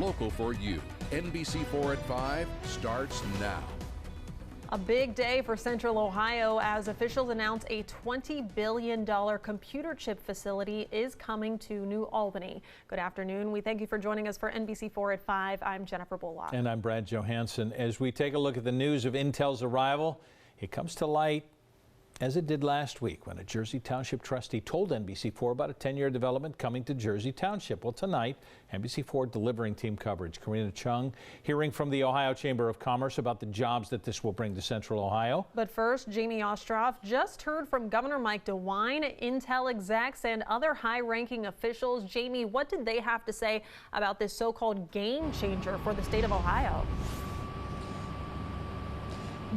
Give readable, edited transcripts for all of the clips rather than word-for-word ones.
local for you. NBC4 at 5 starts now. A big day for Central Ohio as officials announce a $20 billion computer chip facility is coming to New Albany. Good afternoon. We thank you for joining us for NBC4 at 5. I'm Jennifer Bullock. And I'm Brad Johansson. As we take a look at the news of Intel's arrival, it comes to light as it did last week when a Jersey Township trustee told NBC4 about a 10-year development coming to Jersey Township. Well, tonight, NBC4 delivering team coverage. Karina Chung hearing from the Ohio Chamber of Commerce about the jobs that this will bring to Central Ohio. But first, Jamie Ostroff just heard from Governor Mike DeWine, Intel execs, and other high-ranking officials. Jamie, what did they have to say about this so-called game changer for the state of Ohio?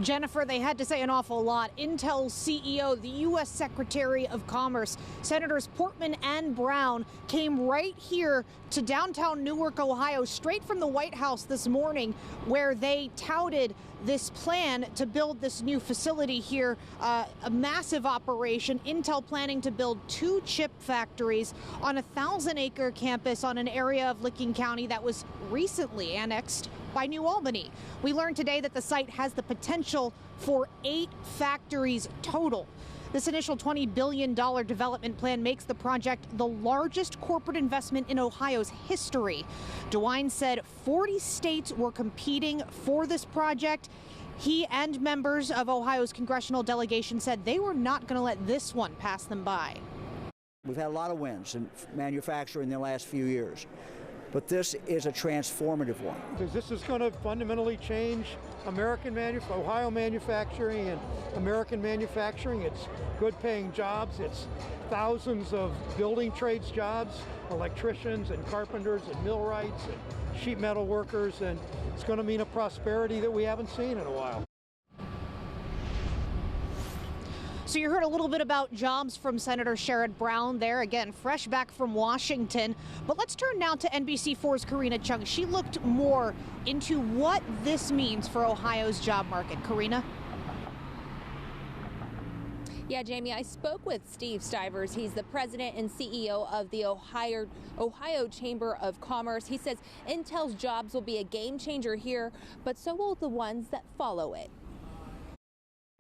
Jennifer, they had to say an awful lot. Intel's CEO, the U.S. Secretary of Commerce, Senators Portman and Brown came right here to downtown Newark, Ohio, straight from the White House this morning, where they touted this plan to build this new facility here, a massive operation. Intel planning to build 2 chip factories on a 1,000-acre campus on an area of Licking County that was recently annexed by New Albany. We learned today that the site has the potential for 8 factories total. This initial $20 billion development plan makes the project the largest corporate investment in Ohio's history. DeWine said 40 states were competing for this project. He and members of Ohio's congressional delegation said they were not going to let this one pass them by. We've had a lot of wins in manufacturing in the last few years, but this is a transformative one. Because this is going to fundamentally change Ohio manufacturing and American manufacturing. It's good-paying jobs. It's thousands of building trades jobs, electricians and carpenters and millwrights and sheet metal workers, and it's going to mean a prosperity that we haven't seen in a while. So you heard a little bit about jobs from Senator Sherrod Brown there, again, fresh back from Washington. But let's turn now to NBC4's Karina Chung. She looked more into what this means for Ohio's job market. Karina? Yeah, Jamie, I spoke with Steve Stivers. He's the president and CEO of the Ohio Chamber of Commerce. He says Intel's jobs will be a game changer here, but so will the ones that follow it.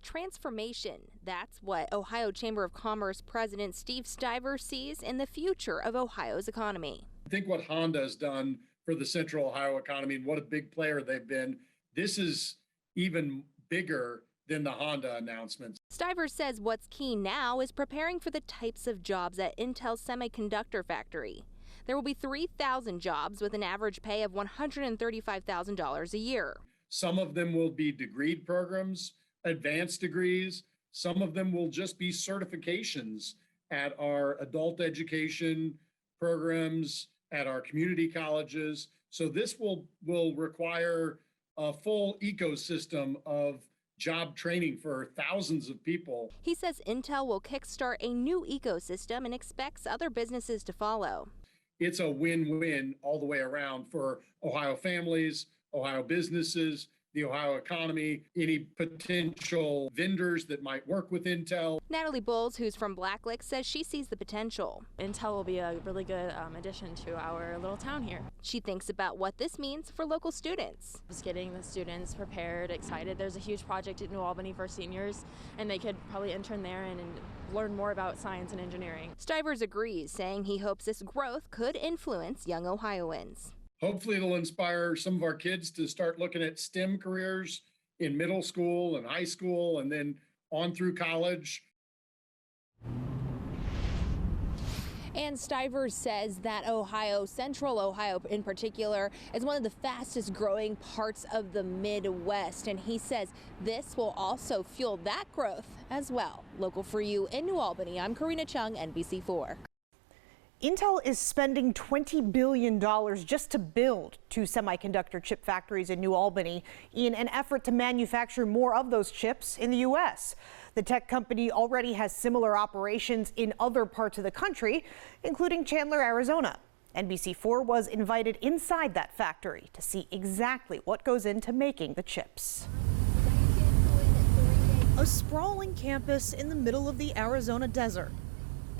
Transformation. That's what Ohio Chamber of Commerce President Steve Stivers sees in the future of Ohio's economy. I think what Honda has done for the Central Ohio economy and what a big player they've been, this is even bigger than the Honda announcements. Stivers says what's key now is preparing for the types of jobs at Intel's semiconductor factory. There will be 3,000 jobs with an average pay of $135,000 a year. Some of them will be degree programs, advanced degrees. Some of them will just be certifications at our adult education programs, at our community colleges. So this will require a full ecosystem of job training for thousands of people. He says Intel will kickstart a new ecosystem and expects other businesses to follow. It's a win-win all the way around for Ohio families, Ohio businesses, the Ohio economy, any potential vendors that might work with Intel. Natalie Bowles, who's from Blacklick, says she sees the potential. Intel will be a really good addition to our little town here. She thinks about what this means for local students. Just getting the students prepared, excited. There's a huge project at New Albany for seniors, and they could probably intern there and learn more about science and engineering. Stivers agrees, saying he hopes this growth could influence young Ohioans. Hopefully it'll inspire some of our kids to start looking at STEM careers in middle school and high school and then on through college. And Stivers says that Central Ohio in particular, is one of the fastest growing parts of the Midwest. And he says this will also fuel that growth as well. Local for you in New Albany, I'm Karina Chung, NBC4. Intel is spending $20 billion just to build 2 semiconductor chip factories in New Albany in an effort to manufacture more of those chips in the U.S. The tech company already has similar operations in other parts of the country, including Chandler, Arizona. NBC4 was invited inside that factory to see exactly what goes into making the chips. A sprawling campus in the middle of the Arizona desert.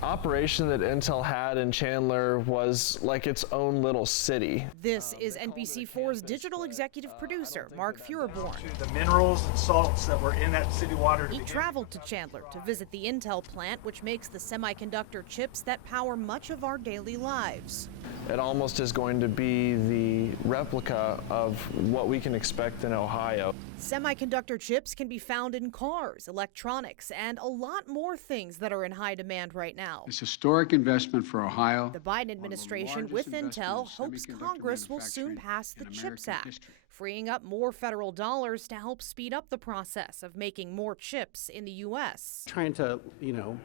operation that Intel had in Chandler was like its own little city. This is NBC4's digital executive producer, Mark Feuerborn. The minerals and salts that were in that city water. He traveled to Chandler to visit the Intel plant, which makes the semiconductor chips that power much of our daily lives. It almost is going to be the replica of what we can expect in Ohio. Semiconductor chips can be found in cars, electronics, and a lot more things that are in high demand right now. It's a historic investment for Ohio. The Biden administration, with Intel, hopes Congress will soon pass the CHIPS Act, freeing up more federal dollars to help speed up the process of making more chips in the U.S. Trying to,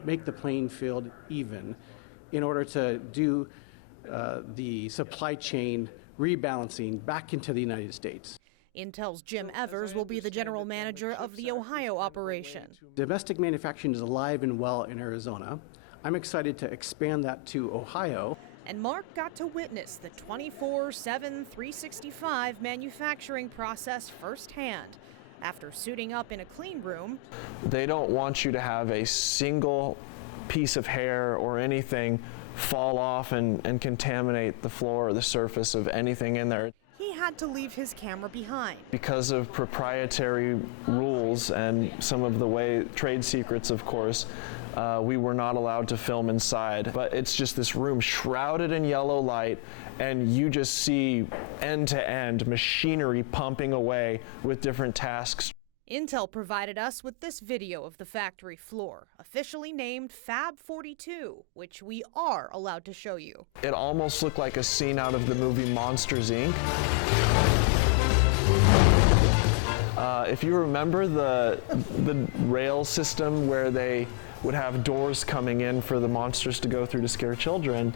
make the playing field even in order to do the supply chain rebalancing back into the United States. Intel's Jim Evers will be the general manager of the Ohio operation. Domestic manufacturing is alive and well in Arizona. I'm excited to expand that to Ohio. And Mark got to witness the 24/7, 365 manufacturing process firsthand. After suiting up in a clean room, They don't want you to have a single piece of hair or anything fall off and contaminate the floor or the surface of anything in there. he had to leave his camera behind. Because of proprietary rules and some of the trade secrets, of course, we were not allowed to film inside. But it's just this room shrouded in yellow light, and you just see end-to-end machinery pumping away with different tasks. Intel provided us with this video of the factory floor, officially named Fab 42, which we are allowed to show you. It almost looked like a scene out of the movie Monsters, Inc. If you remember the rail system where they would have doors coming in for the monsters to go through to scare children,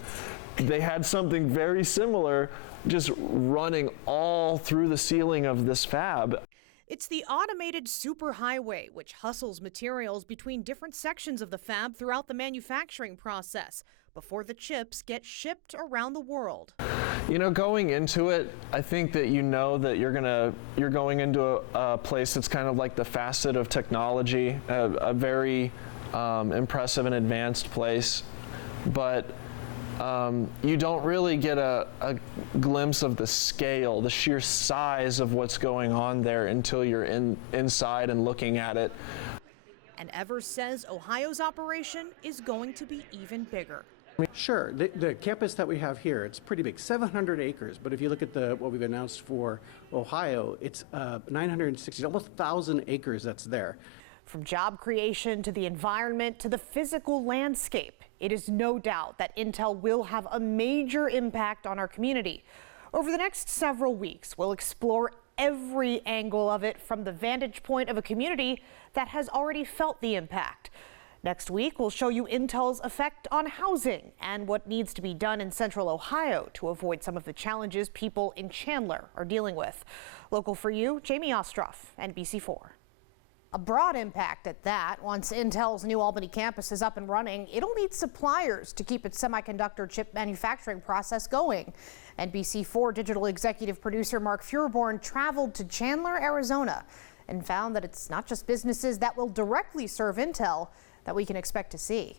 they had something very similar just running all through the ceiling of this fab. It's the automated superhighway, which hustles materials between different sections of the fab throughout the manufacturing process before the chips get shipped around the world. Going into it, I think that that you're going into a place that's kind of like the facet of technology, a very impressive and advanced place, but you don't really get a glimpse of the scale, the sheer size of what's going on there until you're inside and looking at it. And Evers says Ohio's operation is going to be even bigger. Sure, the campus that we have here, it's pretty big, 700 acres. But if you look at what we've announced for Ohio, it's 960, almost 1,000 acres that's there. From job creation to the environment to the physical landscape, it is no doubt that Intel will have a major impact on our community. Over the next several weeks, we'll explore every angle of it from the vantage point of a community that has already felt the impact. Next week, we'll show you Intel's effect on housing and what needs to be done in central Ohio to avoid some of the challenges people in Chandler are dealing with. Local for you, Jamie Ostroff, NBC4. A broad impact at that. Once Intel's New Albany campus is up and running, it'll need suppliers to keep its semiconductor chip manufacturing process going. NBC4 digital executive producer Mark Feuerborn traveled to Chandler, Arizona, and found that it's not just businesses that will directly serve Intel that we can expect to see.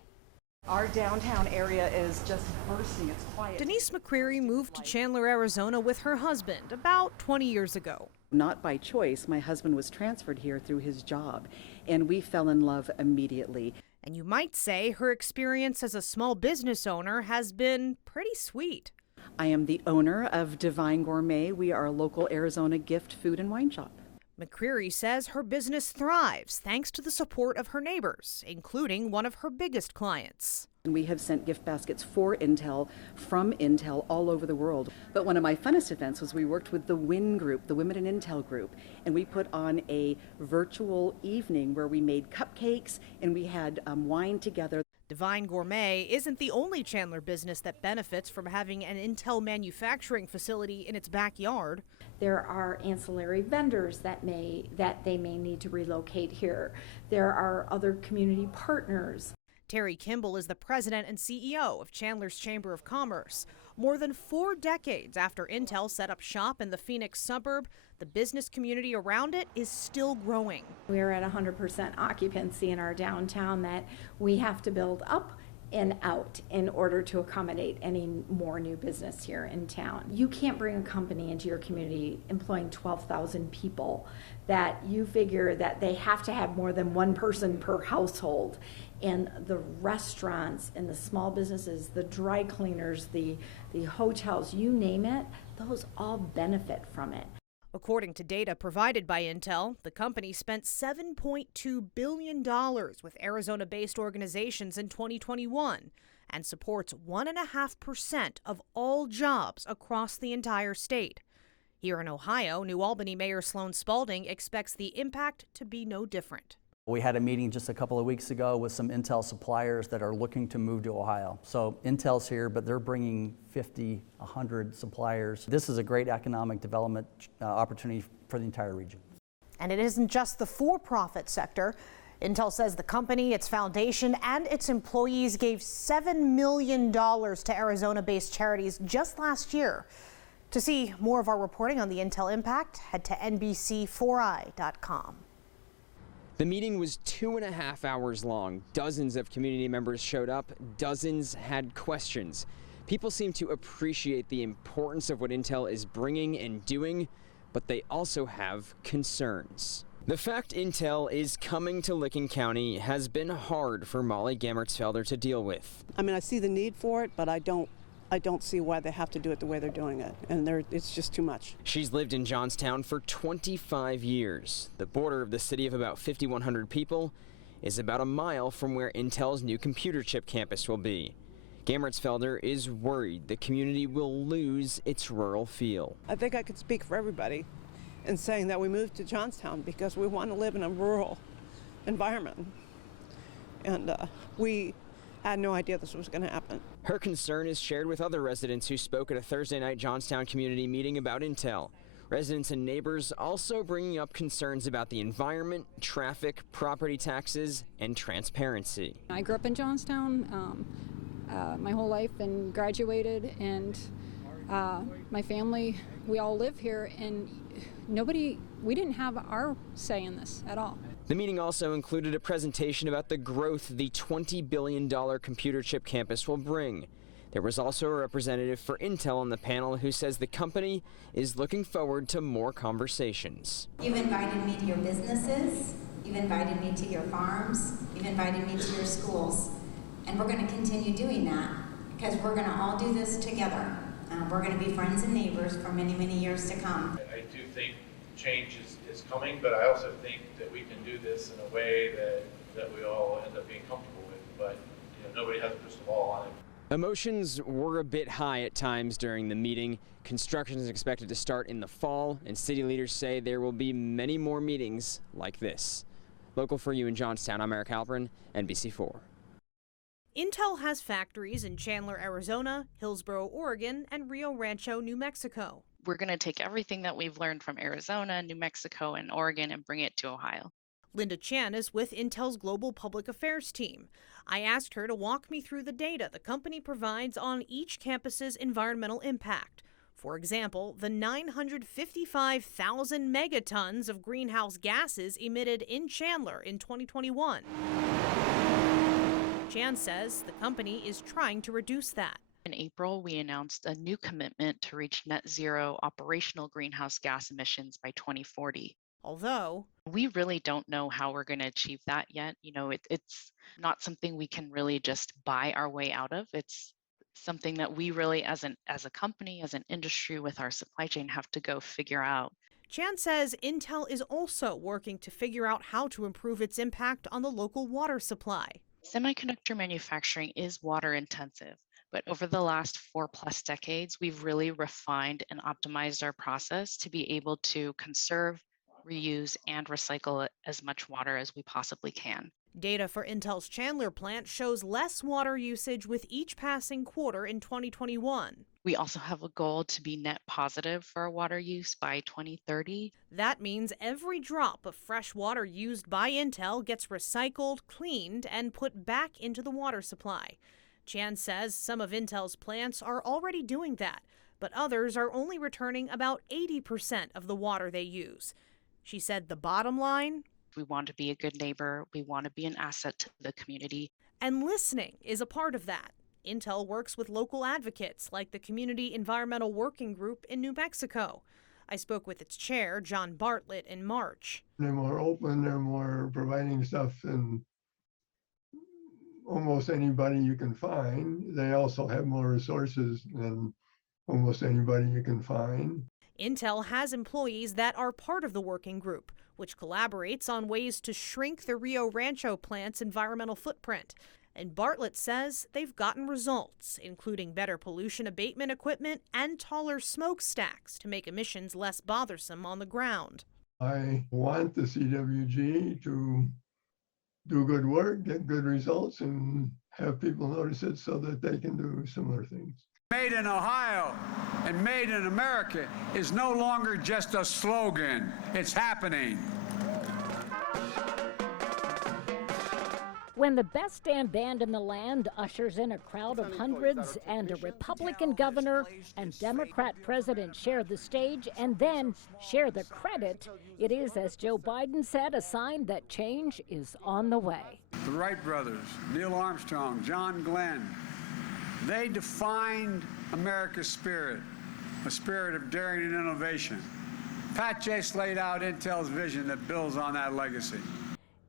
Our downtown area is just bursting. It's quiet. Denise McCreary moved to Chandler, Arizona with her husband about 20 years ago. Not by choice. My husband was transferred here through his job, and we fell in love immediately. And you might say her experience as a small business owner has been pretty sweet. I am the owner of Divine Gourmet. We are a local Arizona gift, food, and wine shop. McCreary says her business thrives thanks to the support of her neighbors, including one of her biggest clients. We have sent gift baskets for Intel from Intel all over the world. But one of my funnest events was we worked with the WIN group, the Women in Intel group, and we put on a virtual evening where we made cupcakes and we had wine together. Divine Gourmet isn't the only Chandler business that benefits from having an Intel manufacturing facility in its backyard. There are ancillary vendors that they may need to relocate here. There are other community partners. Terry Kimball is the president and CEO of Chandler's Chamber of Commerce. More than 4 decades after Intel set up shop in the Phoenix suburb, the business community around it is still growing. We're at 100% occupancy in our downtown that we have to build up and out in order to accommodate any more new business here in town. You can't bring a company into your community employing 12,000 people that you figure that they have to have more than one person per household. And the restaurants and the small businesses, the dry cleaners, the hotels, you name it, those all benefit from it. According to data provided by Intel, the company spent $7.2 billion with Arizona-based organizations in 2021 and supports 1.5% of all jobs across the entire state. Here in Ohio, New Albany Mayor Sloan Spalding expects the impact to be no different. We had a meeting just a couple of weeks ago with some Intel suppliers that are looking to move to Ohio. So Intel's here, but they're bringing 50, 100 suppliers. This is a great economic development opportunity for the entire region. And it isn't just the for-profit sector. Intel says the company, its foundation, and its employees gave $7 million to Arizona-based charities just last year. To see more of our reporting on the Intel impact, head to NBC4i.com. The meeting was 2.5 hours long. Dozens of community members showed up. Dozens had questions. People seem to appreciate the importance of what Intel is bringing and doing, but they also have concerns. The fact Intel is coming to Licking County has been hard for Molly Gammertsfelder to deal with. I mean, I see the need for it, but I don't see why they have to do it the way they're doing it, and it's just too much. She's lived in Johnstown for 25 years. The border of the city of about 5,100 people is about a mile from where Intel's new computer chip campus will be. Gammertsfelder is worried the community will lose its rural feel. I think I could speak for everybody in saying that we moved to Johnstown because we want to live in a rural environment, and we had no idea this was going to happen. Her concern is shared with other residents who spoke at a Thursday night Johnstown community meeting about Intel. Residents and neighbors also bringing up concerns about the environment, traffic, property taxes, and transparency. I grew up in Johnstown my whole life and graduated, and my family, we all live here, and we didn't have our say in this at all. The meeting also included a presentation about the growth the $20 billion computer chip campus will bring. There was also a representative for Intel on the panel who says the company is looking forward to more conversations. You've invited me to your businesses, you've invited me to your farms, you've invited me to your schools, and we're going to continue doing that because we're going to all do this together. We're going to be friends and neighbors for many, many years to come. I do think change is coming, but I also think that we can do this in a way that we all end up being comfortable with, but nobody has a crystal ball on it. Emotions were a bit high at times during the meeting. Construction is expected to start in the fall, and city leaders say there will be many more meetings like this. Local for you in Johnstown, I'm Eric Halpern, NBC4. Intel has factories in Chandler, Arizona, Hillsboro, Oregon, and Rio Rancho, New Mexico. We're going to take everything that we've learned from Arizona, New Mexico, and Oregon and bring it to Ohio. Linda Chan is with Intel's Global Public Affairs team. I asked her to walk me through the data the company provides on each campus's environmental impact. For example, the 955,000 megatons of greenhouse gases emitted in Chandler in 2021. Chan says the company is trying to reduce that. In April, we announced a new commitment to reach net zero operational greenhouse gas emissions by 2040. Although we really don't know how we're going to achieve that yet. It's not something we can really just buy our way out of. It's something that we really, as a company, as an industry with our supply chain, have to go figure out. Chan says Intel is also working to figure out how to improve its impact on the local water supply. Semiconductor manufacturing is water intensive, but over the last 4+ decades, we've really refined and optimized our process to be able to conserve, reuse, and recycle as much water as we possibly can. Data for Intel's Chandler plant shows less water usage with each passing quarter in 2021. We also have a goal to be net positive for our water use by 2030. That means every drop of fresh water used by Intel gets recycled, cleaned, and put back into the water supply. Chan says some of Intel's plants are already doing that, but others are only returning about 80% of the water they use. She said the bottom line? We want to be a good neighbor. We want to be an asset to the community. And listening is a part of that. Intel works with local advocates like the Community Environmental Working Group in New Mexico. I spoke with its chair, John Bartlett, in March. They're more open, they're more providing stuff than almost anybody you can find. They also have more resources than almost anybody you can find. Intel has employees that are part of the working group, which collaborates on ways to shrink the Rio Rancho plant's environmental footprint. And Bartlett says they've gotten results, including better pollution abatement equipment and taller smokestacks to make emissions less bothersome on the ground. I want the CWG to do good work, get good results, and have people notice it so that they can do similar things. Made in Ohio and made in America is no longer just a slogan. It's happening. When the best damn band in the land ushers in a crowd of hundreds and a Republican governor and Democrat president share the stage and then share the credit, it is, as Joe Biden said, a sign that change is on the way. The Wright brothers, Neil Armstrong, John Glenn, they defined America's spirit, a spirit of daring and innovation. Pat Chase laid out Intel's vision that builds on that legacy.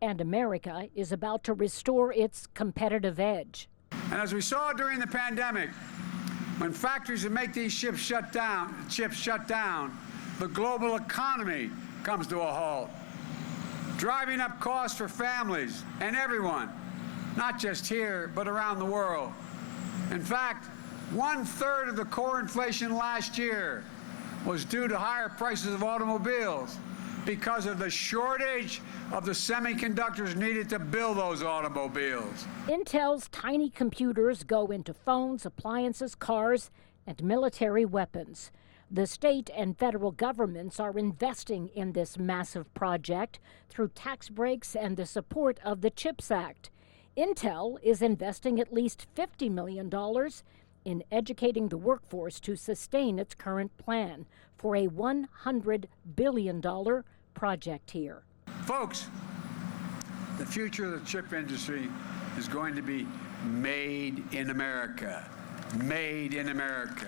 And America is about to restore its competitive edge. And as we saw during the pandemic, when factories that make these chips shut down, the global economy comes to a halt, driving up costs for families and everyone, not just here, but around the world. In fact, 1/3 of the core inflation last year was due to higher prices of automobiles because of the shortage of the semiconductors needed to build those automobiles. Intel's tiny computers go into phones, appliances, cars, and military weapons. The state and federal governments are investing in this massive project through tax breaks and the support of the CHIPS Act. Intel is investing at least $50 million in educating the workforce to sustain its current plan for a $100 billion project here. Folks, the future of the chip industry is going to be made in America. Made in America.